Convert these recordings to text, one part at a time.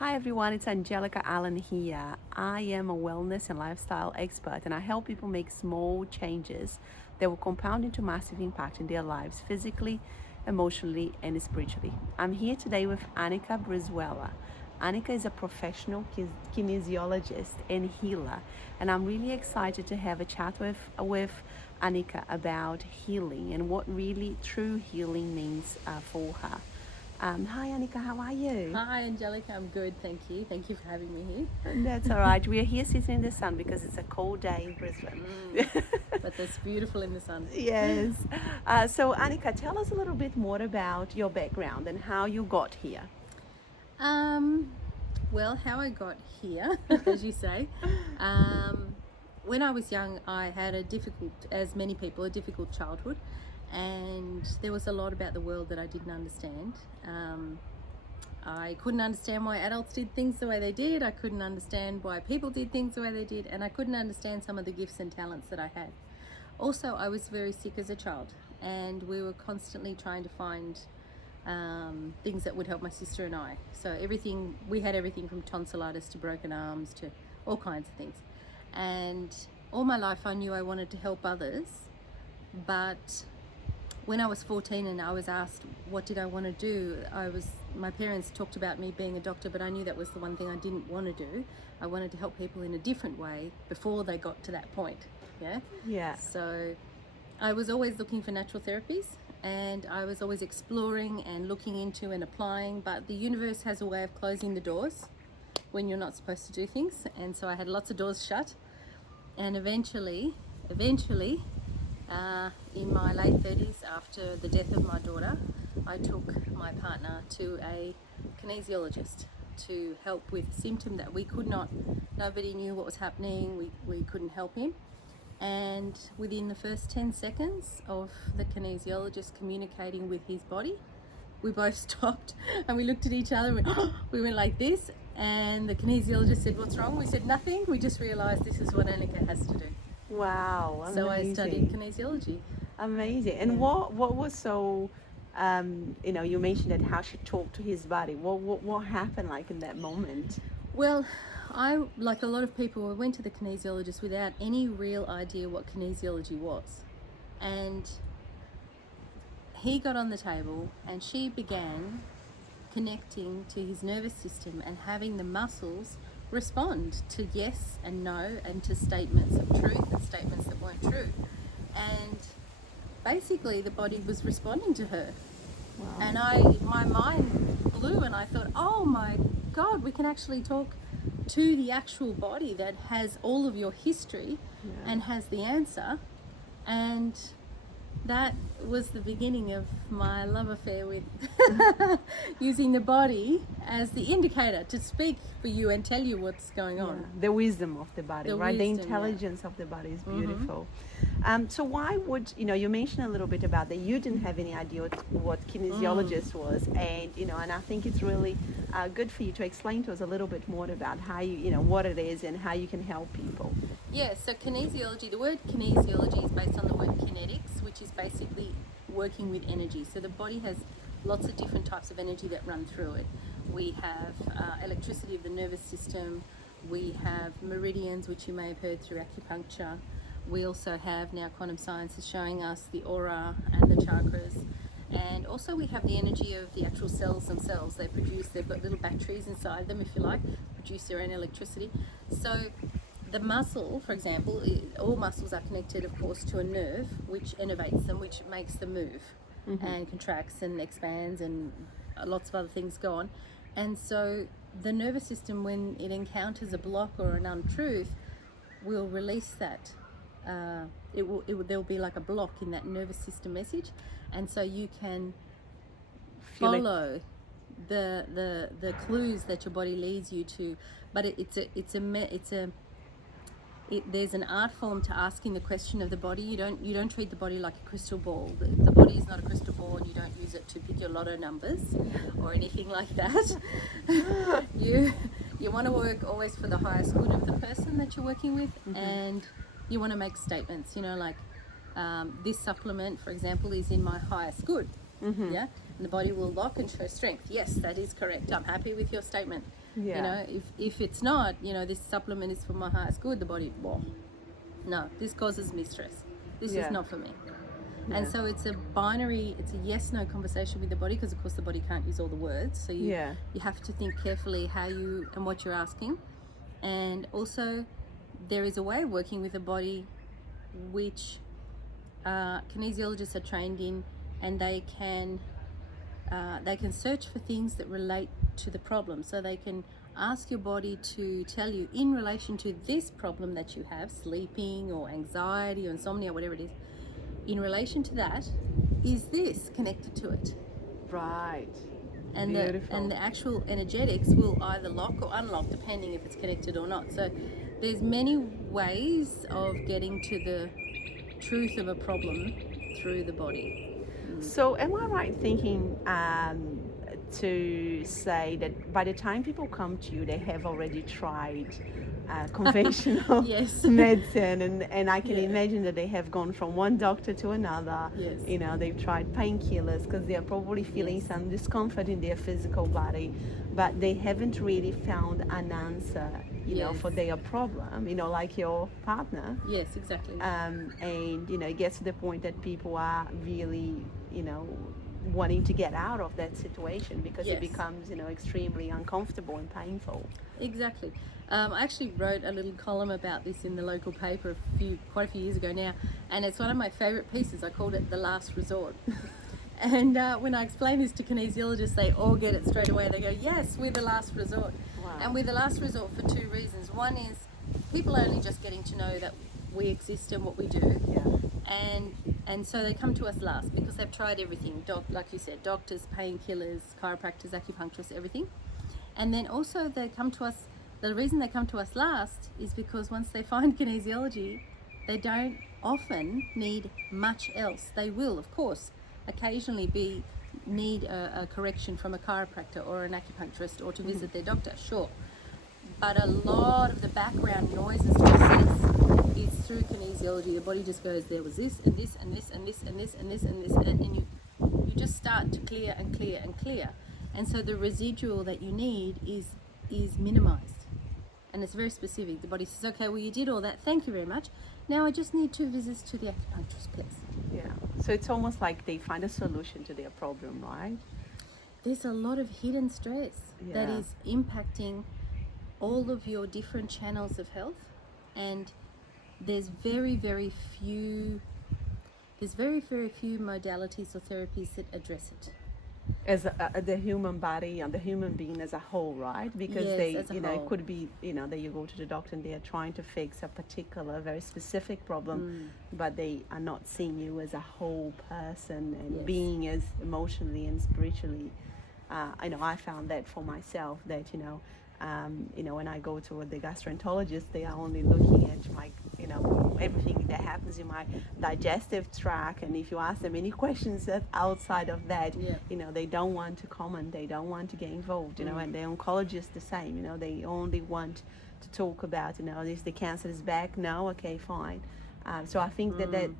Hi everyone, it's Angelica Alen here. I am a wellness and lifestyle expert, and I help people make small changes that will compound into massive impact in their lives physically, emotionally, and spiritually. I'm here today with Anika Brizuela. Anika is a professional kinesiologist and healer, and I'm really excited to have a chat with Anika about healing and what really true healing means for her. Hi Anika, how are you? Hi Angelica, I'm good, thank you. Thank you for having me here. That's all right. We are here sitting in the sun because it's a cold day in Brisbane. But it's beautiful in the sun. Yes. So Anika, tell us a little bit more about your background and how you got here. Well, how I got here, as you say, when I was young, I had as many people, a difficult childhood. And there was a lot about the world that I didn't understand. I couldn't understand why adults did things the way they did. I couldn't understand why people did things the way they did. And I couldn't understand some of the gifts and talents that I had. Also, I was very sick as a child. And we were constantly trying to find things that would help my sister and I. So we had everything from tonsillitis to broken arms to all kinds of things. And all my life I knew I wanted to help others. But when I was 14 and I was asked what did I want to do, my parents talked about me being a doctor, but I knew that was the one thing I didn't want to do. I wanted to help people in a different way before they got to that point. Yeah. So I was always looking for natural therapies, and I was always exploring and looking into and applying, but the universe has a way of closing the doors when you're not supposed to do things. And so I had lots of doors shut, and eventually in my late 30s, after the death of my daughter, I took my partner to a kinesiologist to help with a symptom that nobody knew what was happening, we couldn't help him. And within the first 10 seconds of the kinesiologist communicating with his body, we both stopped and we looked at each other and we went like this, and the kinesiologist said, "What's wrong?" We said, "Nothing." We just realized this is what Anika has to do. Wow, amazing. So I studied kinesiology. Amazing. And what was so, you mentioned that how she talked to his body. What happened like in that moment? Well, I, like a lot of people, I went to the kinesiologist without any real idea what kinesiology was. And he got on the table and she began connecting to his nervous system and having the muscles respond to yes and no, and to statements of truth and statements that weren't true. And basically the body was responding to her. Wow. And my mind blew, and I thought, oh my God, we can actually talk to the actual body that has all of your history and has the answer. And that was the beginning of my love affair with using the body as the indicator to speak for you and tell you what's going on. The wisdom of the body, right? The intelligence of the body is beautiful. So why would, you mentioned a little bit about that you didn't have any idea what kinesiologist was, and I think it's really good for you to explain to us a little bit more about how what it is and how you can help people. Yeah, so kinesiology, the word kinesiology is based on the word kinetics, which is basically working with energy. So the body has lots of different types of energy that run through it. We have electricity of the nervous system. We have meridians, which you may have heard through acupuncture. We also have, now quantum science is showing us, the aura and the chakras. And also we have the energy of the actual cells themselves. They've got little batteries inside them, if you like, produce their own electricity. So the muscle, for example, all muscles are connected, of course, to a nerve, which innervates them, which makes them move and contracts and expands, and lots of other things go on. And so the nervous system, when it encounters a block or an untruth, will release that. There'll be like a block in that nervous system message, and so you can follow the clues that your body leads you to. But there's an art form to asking the question of the body. You don't treat the body like a crystal ball. The body is not a crystal ball, and you don't use it to pick your lotto numbers or anything like that. You want to work always for the highest good of the person that you're working with, and you want to make statements, like this supplement, for example, is in my highest good. and the body will lock and show strength. Yes, that is correct. I'm happy with your statement. Yeah. You know, if it's not, you know, this supplement is for my highest good, the body, well, no, this causes me stress. This is not for me. And so it's a binary, it's a yes-no conversation with the body, because of course the body can't use all the words. So you have to think carefully how you and what you're asking. And also there is a way of working with the body which kinesiologists are trained in, and they can search for things that relate to the problem. So they can ask your body to tell you, in relation to this problem that you have, sleeping or anxiety or insomnia, whatever it is, in relation to that, is this connected to it? Right. And the actual energetics will either lock or unlock depending if it's connected or not. So there's many ways of getting to the truth of a problem through the body. So am I right thinking to say that by the time people come to you, they have already tried conventional medicine, and I can imagine that they have gone from one doctor to another. You know, they've tried painkillers because they're probably feeling some discomfort in their physical body, but they haven't really found an answer, you know, for their problem, you know, like your partner. Yes, exactly. And, you know, it gets to the point that people are really, you know, wanting to get out of that situation because it becomes, you know, extremely uncomfortable and painful. Exactly. I actually wrote a little column about this in the local paper quite a few years ago now, and it's one of my favourite pieces. I called it The Last Resort. And when I explain this to kinesiologists, they all get it straight away. They go, yes, we're the last resort. Wow. And we're the last resort for two reasons. One is people are only just getting to know that we exist and what we do. And so they come to us last because they've tried everything, like you said, doctors, painkillers, chiropractors, acupuncturists, everything. And then also they come to us, the reason they come to us last is because once they find kinesiology, they don't often need much else. They will, of course, occasionally need a correction from a chiropractor or an acupuncturist or to visit their doctor, sure. But a lot of the background noise and stress is through kinesiology. The body just goes, there was this and this and this and this and this and this and this, and you just start to clear and clear and clear. And so the residual that you need is minimized. And it's very specific. The body says, okay, well, you did all that. Thank you very much. Now I just need 2 visits to the acupuncturist, please. Yeah. So it's almost like they find a solution to their problem, right? There's a lot of hidden stress that is impacting all of your different channels of health, and there's very, very few modalities or therapies that address it. As the human body and the human being as a whole, right? Because it could be, you know, that you go to the doctor and they are trying to fix a particular, very specific problem, but they are not seeing you as a whole person and being as emotionally and spiritually. I know I found that for myself, that, you know, when I go to the gastroenterologist, they are only looking at my, you know, everything that happens in my digestive tract. And if you ask them any questions that outside of that, you know, they don't want to comment, they don't want to get involved, you know, and the oncologist the same, you know, they only want to talk about, you know, if the cancer is back, no, okay, fine. So I think that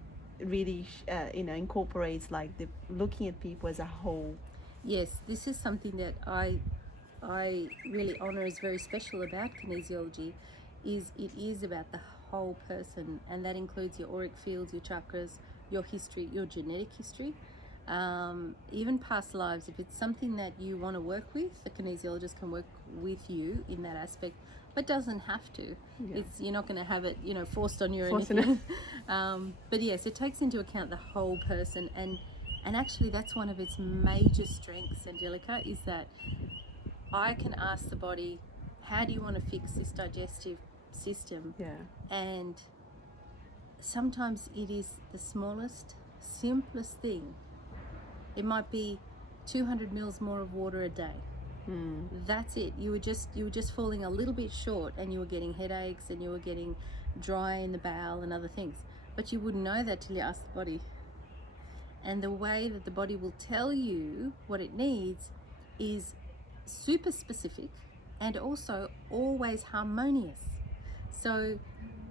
really, you know, incorporates like the looking at people as a whole. Yes, this is something that I really honor is very special about kinesiology, is it is about the whole person, and that includes your auric fields, your chakras, your history, your genetic history, even past lives. If it's something that you want to work with, the kinesiologist can work with you in that aspect, but doesn't have to. You're not going to have it, you know, forced on you or anything. But yes, it takes into account the whole person, and actually that's one of its major strengths, Angelica, is that I can ask the body, how do you want to fix this digestive system? And sometimes it is the smallest, simplest thing. It might be 200 mils more of water a day. That's it. You were just falling a little bit short, and you were getting headaches, and you were getting dry in the bowel and other things. But you wouldn't know that till you ask the body. And the way that the body will tell you what it needs is super specific and also always harmonious. So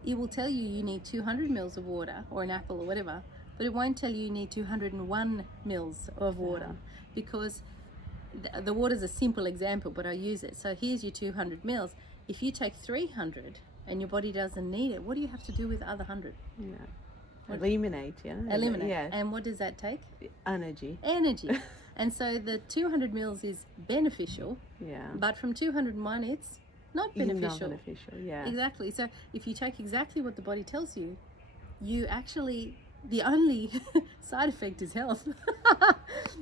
it will tell you need 200 mils of water or an apple or whatever, but it won't tell you need 201 mils of water. because the water's a simple example, but I use it. So here's your 200 mils. If you take 300 and your body doesn't need it, what do you have to do with the other 100? Yeah. Eliminate, yeah. Eliminate. Yeah. And what does that take? Energy. Energy. And so the 200 mils is beneficial, Yeah. but from 201 it's not beneficial. Not beneficial, yeah. Exactly. So if you take exactly what the body tells you, you actually, the only side effect is health.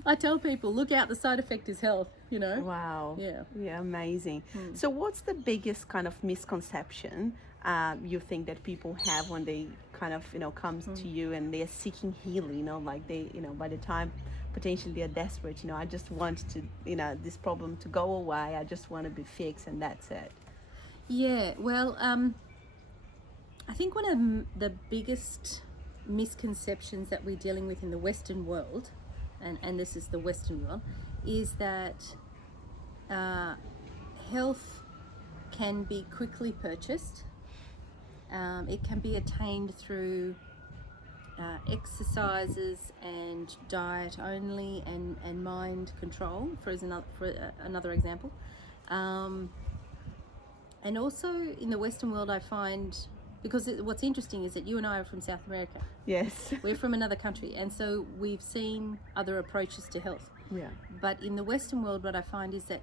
I tell people, look out, the side effect is health, you know. Wow. Yeah. Yeah, amazing. So what's the biggest kind of misconception you think that people have when they kind of, you know, comes to you and they're seeking healing, you know, like they, you know, by the time potentially they're desperate, you know, I just want to, you know, this problem to go away, I just want to be fixed and that's it. Yeah, well, I think one of the biggest misconceptions that we're dealing with in the Western world, and this is the Western world, is that health can be quickly purchased. It can be attained through exercises and diet only, and mind control, for another example. And also in the Western world, I find, because what's interesting is that you and I are from South America. Yes. We're from another country, and so we've seen other approaches to health. Yeah. But in the Western world, what I find is that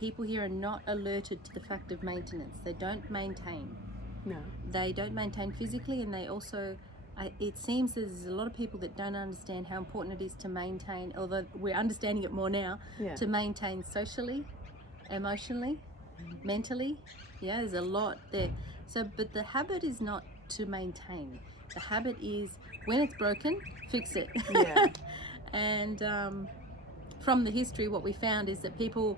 people here are not alerted to the fact of maintenance. They don't maintain. No. They don't maintain physically, and they also, it seems there's a lot of people that don't understand how important it is to maintain, although we're understanding it more now, to maintain socially, emotionally, mentally. Yeah, there's a lot there. So, but the habit is not to maintain. The habit is, when it's broken, fix it. Yeah. And from the history, what we found is that people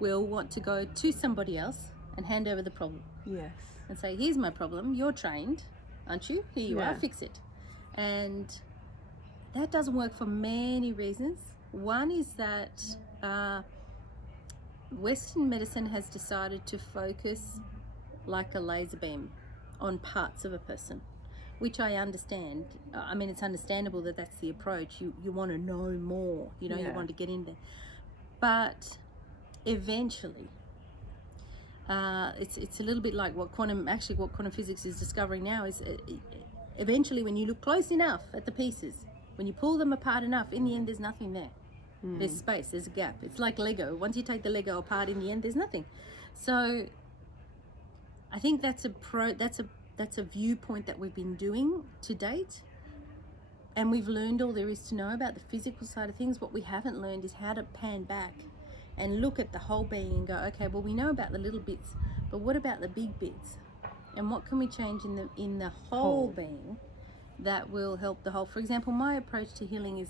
will want to go to somebody else and hand over the problem. Yes. And say, here's my problem, you're trained, aren't you? Here you are, fix it. And that doesn't work for many reasons. One is that Western medicine has decided to focus like a laser beam on parts of a person, which I understand. I mean, it's understandable that that's the approach. You want to know more, you know, you want to get in there. But eventually, it's a little bit like what quantum physics is discovering now is eventually, when you look close enough at the pieces, when you pull them apart enough, in the end there's nothing there. There's space, there's a gap. It's like Lego. Once you take the Lego apart, in the end there's nothing. So I think that's a viewpoint that we've been doing to date, and we've learned all there is to know about the physical side of things. What we haven't learned is how to pan back and look at the whole being and go, okay, well, we know about the little bits, but what about the big bits? And what can we change in the whole being that will help the whole? For example, my approach to healing is,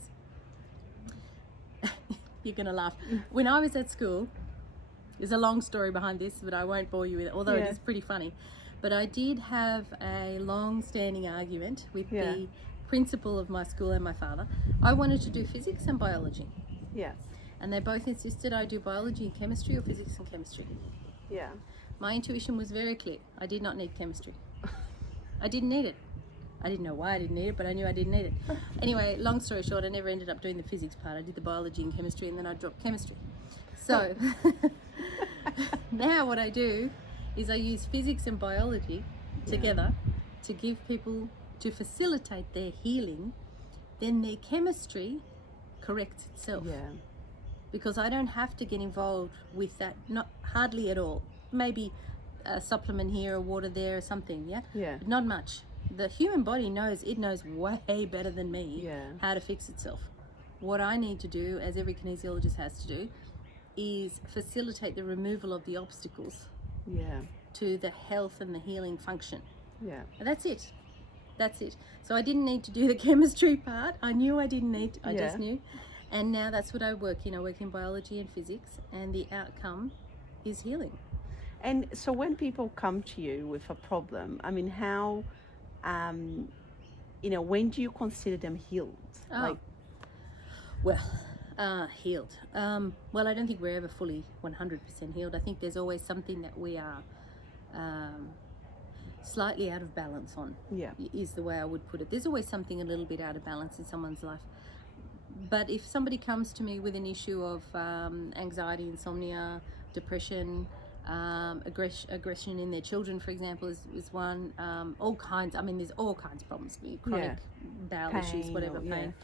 you're gonna laugh. When I was at school, there's a long story behind this, but I won't bore you with it, although it is pretty funny. But I did have a long-standing argument with the principal of my school and my father. I wanted to do physics and biology. Yes. And they both insisted I do biology and chemistry or physics and chemistry. Yeah. My intuition was very clear. I did not need chemistry. I didn't need it. I didn't know why I didn't need it, but I knew I didn't need it. Anyway, long story short, I never ended up doing the physics part. I did the biology and chemistry, and then I dropped chemistry. So now what I do is I use physics and biology together to give people, to facilitate their healing. Then their chemistry corrects itself. Yeah. Because I don't have to get involved with that, not hardly at all. Maybe a supplement here, or water there, or something, Yeah. But not much. The human body knows way better than me how to fix itself. What I need to do, as every kinesiologist has to do, is facilitate the removal of the obstacles to the health and the healing function. Yeah. And that's it. That's it. So I didn't need to do the chemistry part. I knew I didn't need to, I just knew. And now that's what I work in. I work in biology and physics, and the outcome is healing. And so when people come to you with a problem, I mean, how, you know, when do you consider them healed? Healed. Well, I don't think we're ever fully 100% healed. I think there's always something that we are slightly out of balance on, is the way I would put it. There's always something a little bit out of balance in someone's life. But if somebody comes to me with an issue of anxiety, insomnia, depression, aggression in their children, for example, is one. All kinds. I mean, there's all kinds of problems. Chronic bowel issues, whatever pain.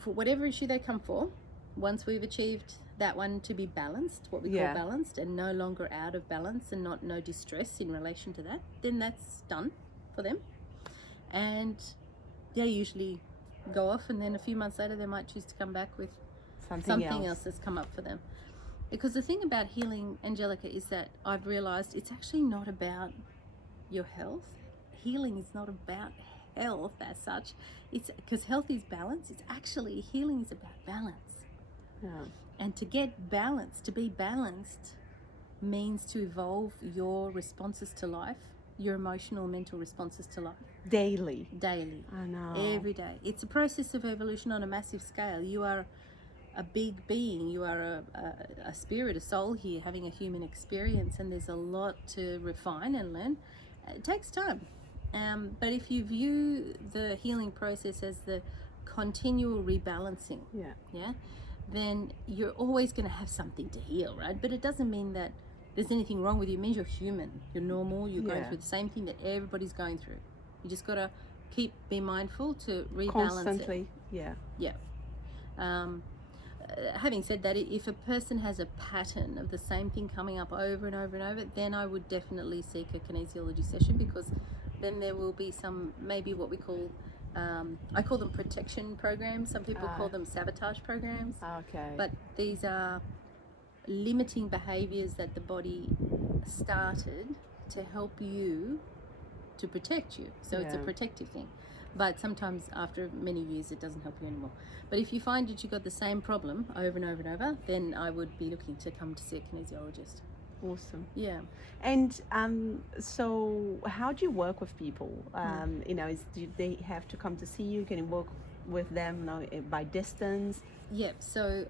For whatever issue they come for, once we've achieved that one to be balanced, what we call balanced, and no longer out of balance and no distress in relation to that, then that's done for them. And they usually go off, and then a few months later they might choose to come back with something else that's come up for them. Because the thing about healing, Angelica, is that I've realized it's actually not about your health. Healing is not about health as such. It's because health is balance. It's actually, healing is about balance. Yeah. And to get balance, to be balanced, means to evolve your responses to life, your emotional, mental responses to life. Daily. I know. Every day. It's a process of evolution on a massive scale. You are a big being. You are a spirit, a soul here, having a human experience, and there's a lot to refine and learn. It takes time. But if you view the healing process as the continual rebalancing, then you're always going to have something to heal, right? But it doesn't mean that there's anything wrong with you. It means you're human, you're normal, you're going through the same thing that everybody's going through. You just got to be mindful to rebalance Constantly. Having said that, if a person has a pattern of the same thing coming up over and over and over, then I would definitely seek a kinesiology session, because then there will be some, maybe what we call, I call them protection programs. Some people call them sabotage programs. Okay. But these are limiting behaviors that the body started to help you, to protect you. So it's a protective thing. But sometimes after many years it doesn't help you anymore. But if you find that you've got the same problem over and over and over, then I would be looking to come to see a kinesiologist. Awesome. Yeah. And so how do you work with people? You know, do they have to come to see you? Can you work with them, you know, by distance? Yeah. So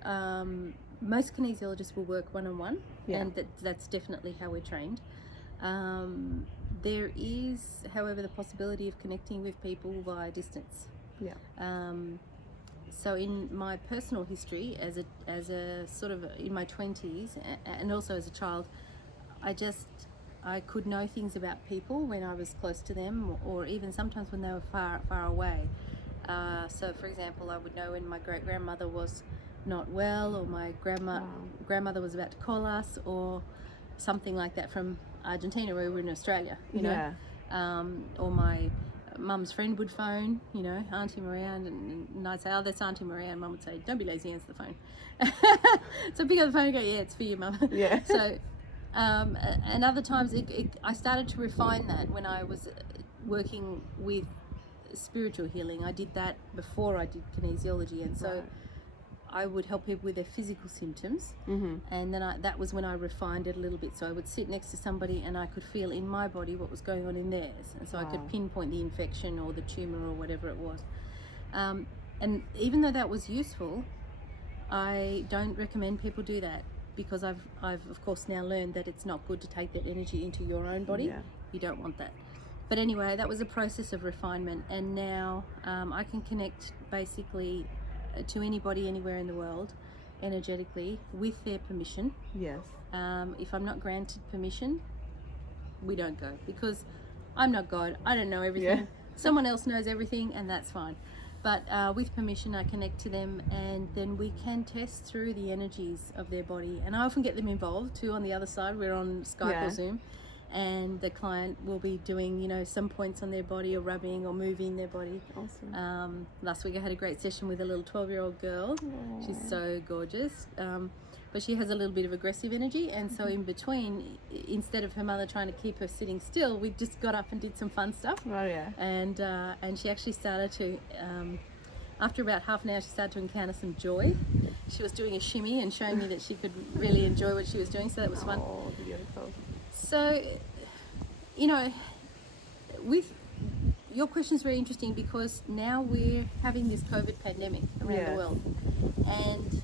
most kinesiologists will work one-on-one, and that's definitely how we're trained. There is, however, the possibility of connecting with people via distance. Yeah. So in my personal history, as a sort of in my 20s, and also as a child, I could know things about people when I was close to them, or even sometimes when they were far away. So, for example, I would know when my great-grandmother was not well, or my grandmother was about to call us, or something like that from Argentina, where we were in Australia, you know. Or my mum's friend would phone, you know, Auntie Marianne, and I'd say, oh, that's Auntie Marianne. Mum would say, don't be lazy, answer the phone. So I pick up the phone and go, yeah, it's for you, Mum. Yeah. So, and other times I started to refine that when I was working with spiritual healing. I did that before I did kinesiology, and so I would help people with their physical symptoms, and then that was when I refined it a little bit. So I would sit next to somebody and I could feel in my body what was going on in theirs, and so I could pinpoint the infection or the tumor or whatever it was. And even though that was useful, I don't recommend people do that, because I've of course now learned that it's not good to take that energy into your own body. You don't want that. But anyway, that was a process of refinement, and now I can connect basically to anybody anywhere in the world energetically with their permission. Yes. If I'm not granted permission, we don't go, because I'm not God. I don't know everything. Someone else knows everything, and that's fine. But with permission, I connect to them, and then we can test through the energies of their body. And I often get them involved too on the other side. We're on Skype or Zoom, and the client will be doing, you know, some points on their body, or rubbing or moving their body. Awesome. Last week I had a great session with a little 12-year-old girl. Aww. She's so gorgeous, but she has a little bit of aggressive energy, and so in between, instead of her mother trying to keep her sitting still, we just got up and did some fun stuff. And she actually started to, after about half an hour, she started to encounter some joy. She was doing a shimmy and showing me that she could really enjoy what she was doing, so that was fun. Oh, beautiful. So, you know, with your question is very interesting, because now we're having this COVID pandemic around the world, and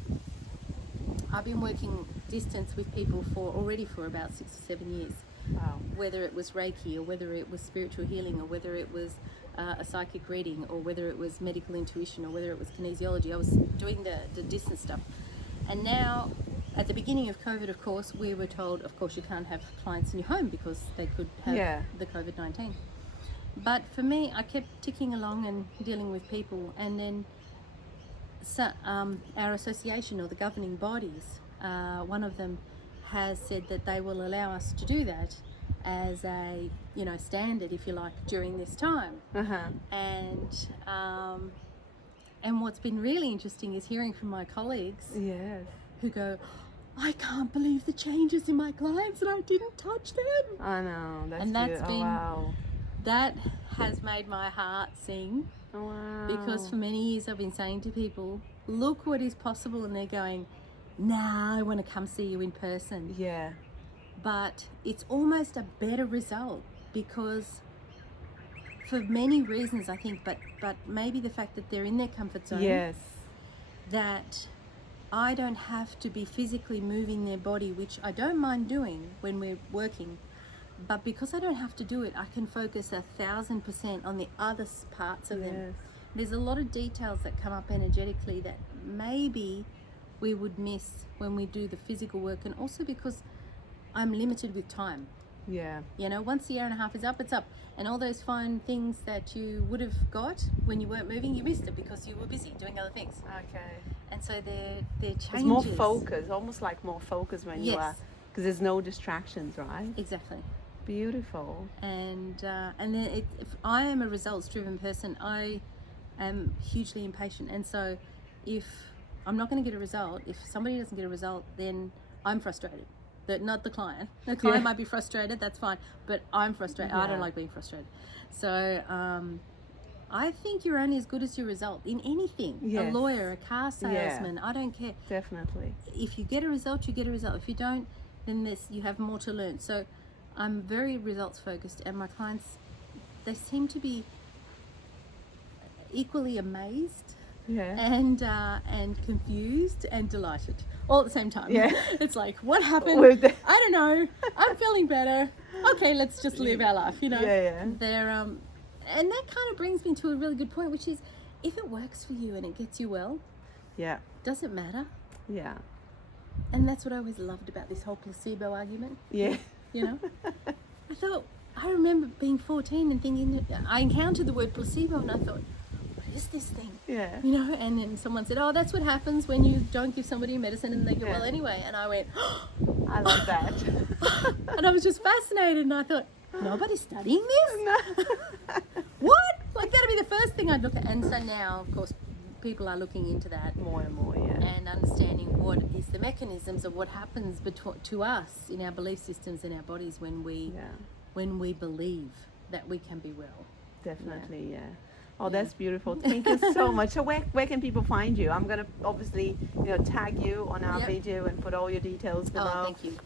I've been working distance with people for about 6 or 7 years. Wow. Whether it was Reiki, or whether it was spiritual healing, or whether it was a psychic reading, or whether it was medical intuition, or whether it was kinesiology. I was doing the distance stuff. And now, at the beginning of COVID, of course, we were told, of course, you can't have clients in your home because they could have the COVID-19. But for me, I kept ticking along and dealing with people, and then our association, or the governing bodies, one of them has said that they will allow us to do that as a standard, if you like, during this time. And what's been really interesting is hearing from my colleagues who go, I can't believe the changes in my clients, and I didn't touch them. I know, that has made my heart sing. Because for many years I've been saying to people, look what is possible, and they're going, nah, I want to come see you in person. But it's almost a better result, because for many reasons, I think, but maybe the fact that they're in their comfort zone, that I don't have to be physically moving their body, which I don't mind doing when we're working, but because I don't have to do it, I can focus 1,000% on the other parts of them. There's a lot of details that come up energetically that maybe we would miss when we do the physical work, and also because I'm limited with time. Once the hour and a half is up, it's up, and all those fine things that you would have got when you weren't moving, you missed it because you were busy doing other things. And so they're changes. It's more focus, almost like more focus when you are, because there's no distractions, right? Exactly. Beautiful. And then if I am a results-driven person, I am hugely impatient, and so if I'm not going to get a result, if somebody doesn't get a result, then I'm frustrated. Not the client. The client might be frustrated, that's fine, but I'm frustrated. I don't like being frustrated. So I think you're only as good as your result in anything. A lawyer, a car salesman, I don't care. Definitely. If you get a result, you get a result. If you don't, then you have more to learn. So I'm very results focused, and my clients, they seem to be equally amazed and confused and delighted all at the same time. It's like, what happened? I don't know. I'm feeling better. Okay, let's just live our life, They're and that kind of brings me to a really good point, which is, if it works for you and it gets you well, does it matter? And that's what I always loved about this whole placebo argument. I remember being 14 and thinking, I encountered the word placebo, and I thought, what is this thing? And then someone said, oh, that's what happens when you don't give somebody medicine and they get well anyway. And I went, oh, I love that. And I was just fascinated, and I thought, nobody's studying this? What? Like, that'd be the first thing I'd look at. And so now, of course, people are looking into that more and more, and understanding what is the mechanisms of what happens to us in our belief systems in our bodies when we believe that we can be well. Definitely. Oh, that's beautiful. Thank you so much. So where can people find you? I'm going to obviously tag you on our video and put all your details below. Oh, thank you.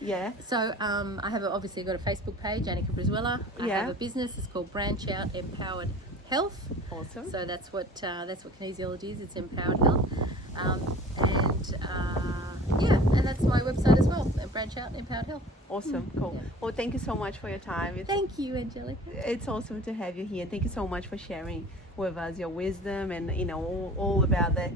So I have obviously got a Facebook page, 𝗓𝗔𝗬𝗧. I have a business. It's called Branch Out Empowered Health. Awesome. So that's what kinesiology is. It's empowered health. And that's my website as well. Branch Out Empowered Health. Awesome. Cool. Well, thank you so much for your time. Thank you, Angelica. It's awesome to have you here. Thank you so much for sharing with us your wisdom and all about the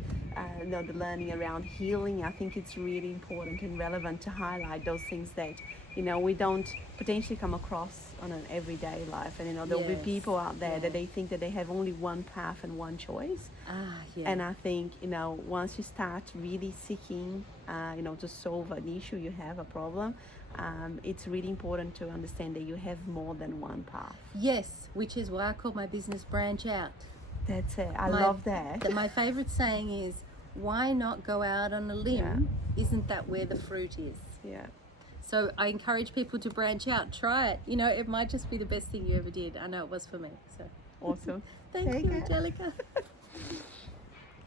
learning around healing. I think it's really important and relevant to highlight those things that we don't potentially come across on an everyday life, and there'll be people out there that they think that they have only one path and one choice. And I think once you start really seeking to solve an issue you have, a problem, it's really important to understand that you have more than one path. Yes, which is why I call my business Branch Out. That's it. I love that. My favorite saying is, why not go out on a limb? Isn't that where the fruit is? So I encourage people to branch out, try it. It might just be the best thing you ever did. I know it was for me. So awesome. Thank you, Angelica.